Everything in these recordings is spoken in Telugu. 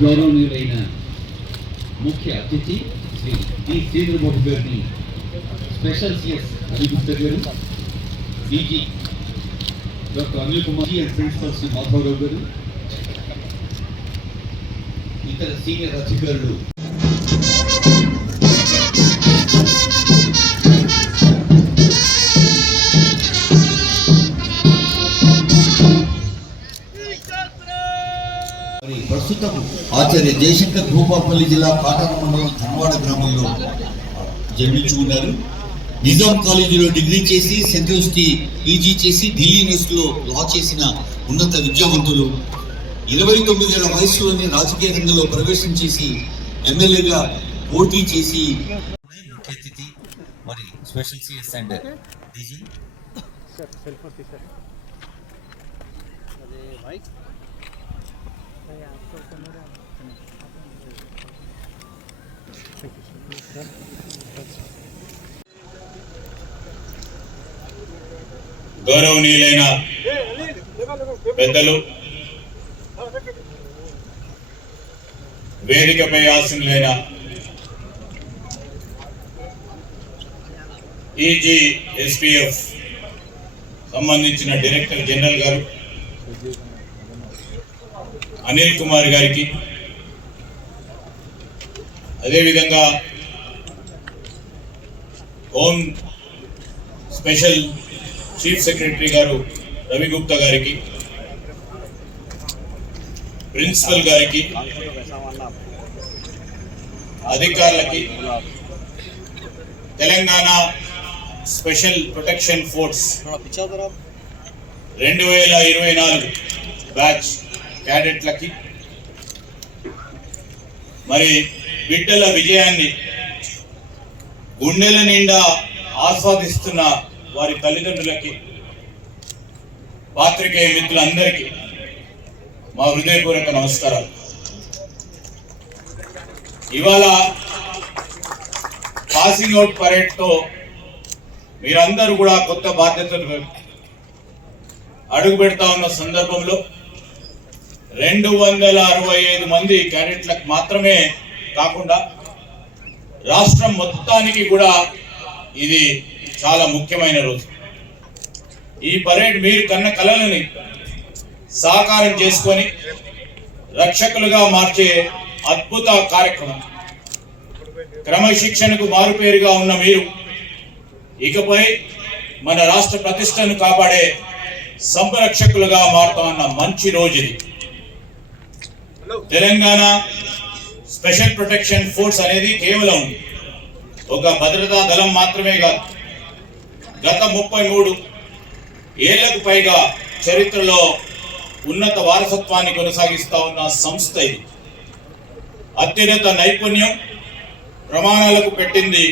గౌరవనీయులైన ముఖ్య అతిథి శ్రీ డి శ్రీధరబాబు గారిని స్పెషల్ సిఎస్ అనిగుప్త గారు, DG doctor Anil Kumar and principal Shri Madhavarao గారు, ఇతర సీనియర్ అధికారులు, ప్రస్తుతం ఆచార్య జయశంకర్ భూపాపల్లి జిల్లా కాటాన మండలం ధనవాడ గ్రామంలో జన్మించుకున్నారు. నిజాం కాలేజీలో డిగ్రీ చేసి, సెంట్ జోసెఫ్ పీజీ చేసి, ఢిల్లీ యూనివర్సిటీలో లా చేసిన ఉన్నత విద్యావంతులు. 29 ఏళ్ల వయసులోనే రాజకీయ రంగంలో ప్రవేశం చేసి ఎమ్మెల్యేగా పోటీ చేసి ముఖ్య అతిథి మరి స్పెషల్ సిఎస్ అండ్ డీజీ గౌరవనీయులైన పెద్దలు, వేదికపై ఆసీనులైన ఈజీ ఎస్పీఎఫ్ సంబంధించిన డైరెక్టర్ జనరల్ గారు అనిల్ కుమార్ గారికి, అదేవిధంగా హోమ్ స్పెషల్ చీఫ్ సెక్రటరీ గారు రవి గుప్తా గారికి, ప్రిన్సిపల్ గారికి, అధికారులకి, Telangana special protection force 2024 batch క్యాడెట్లకి, మరి బిడ్డల విజయాన్ని గుండెల నిండా ఆస్వాదిస్తున్న వారి తల్లిదండ్రులకి, పాత్రికేయ మిత్రులందరికీ మా హృదయపూర్వక నమస్కారాలు. ఇవాళ పాసింగ్ అవుట్ పరేడ్తో మీరందరూ కూడా కొత్త బాధ్యతలు అడుగు పెడతా ఉన్న సందర్భంలో 265 మంది క్యాడెట్లకు మాత్రమే కాకుండా రాష్ట్రం మొత్తానికి కూడా ఇది చాలా ముఖ్యమైన రోజు. ఈ పరేడ్ మీరు కన్న కలలని సాకారం చేసుకొని రక్షకులుగా మార్చే అద్భుత కార్యక్రమం. క్రమశిక్షణకు మారుపేరుగా ఉన్న మీరు ఇకపై మన రాష్ట్ర ప్రతిష్టను కాపాడే సంరక్షకులుగా మారుతామన్న మంచి రోజు ఇది. తెలంగాణ స్పెషల్ ప్రొటెక్షన్ ఫోర్స్ అనేది కేవలం ఒక భద్రతా దళం మాత్రమే కాదు, గత 33 ఏళ్లకు పైగా చరిత్రలో ఉన్నత వారసత్వాన్ని కొనసాగిస్తా ఉన్న సంస్థ ఇది. అత్యున్నత నైపుణ్యం, ప్రమాణాలకు పెట్టింది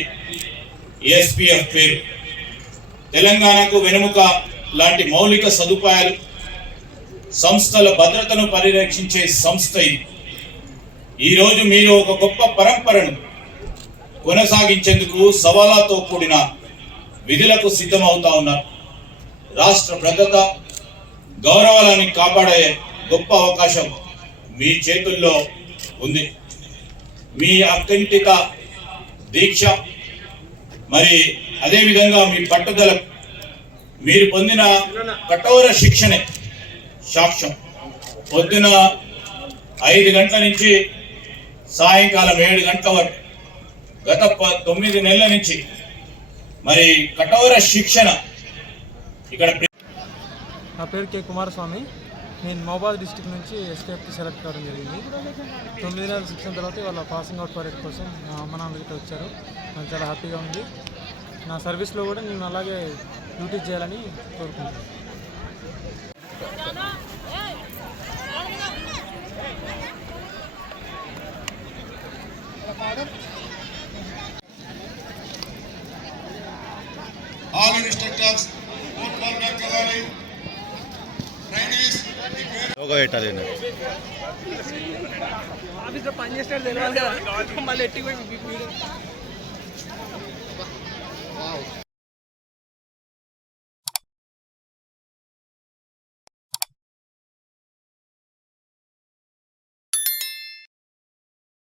ఎస్పీఎఫ్ పేరు. తెలంగాణకు వెనుముక లాంటి మౌలిక సదుపాయాలు, సంస్థల భద్రతను పరిరక్షించే సంస్థ ఇది. ఈరోజు మీరు ఒక గొప్ప పరంపరను కొనసాగించేందుకు సవాళ్లతో కూడిన విధులకు సిద్ధమవుతా ఉన్నారు. రాష్ట్ర భద్రత, గౌరవాలను కాపాడే గొప్ప అవకాశం మీ చేతుల్లో ఉంది. మీ అకంఠిత దీక్ష, మరి అదేవిధంగా మీ పట్టుదల, మీరు పొందిన కఠోర శిక్షణే సాక్ష్యం. పొద్దున 5 గంటల నుంచి సాయంకాలం 7 గంటల వరకు గత 9 నెలల నుంచి మరి కఠోర శిక్షణ ఇక్కడ. నా పేరు కే కుమారస్వామి. నేను మహబాద్ డిస్టిక్ నుంచి ఎస్కేఎఫ్కి సెలెక్ట్ కావడం జరిగింది. 9 నెలల శిక్షణ తర్వాత వాళ్ళ పాసింగ్ అవుట్ పరేడ్ కోసం నా అమ్మ నాన్నలకి వచ్చారు. నాకు చాలా హ్యాపీగా ఉంది. నా సర్వీస్లో కూడా నేను అలాగే డ్యూటీ చేయాలని కోరుకుంటున్నాను. All instructors, football back kalari, trainees, logo పెట్టాలి. ఆఫీస్లో పని చేస్తాడు తెలియాలి కదా, మళ్ళీ ఎట్టిపోయి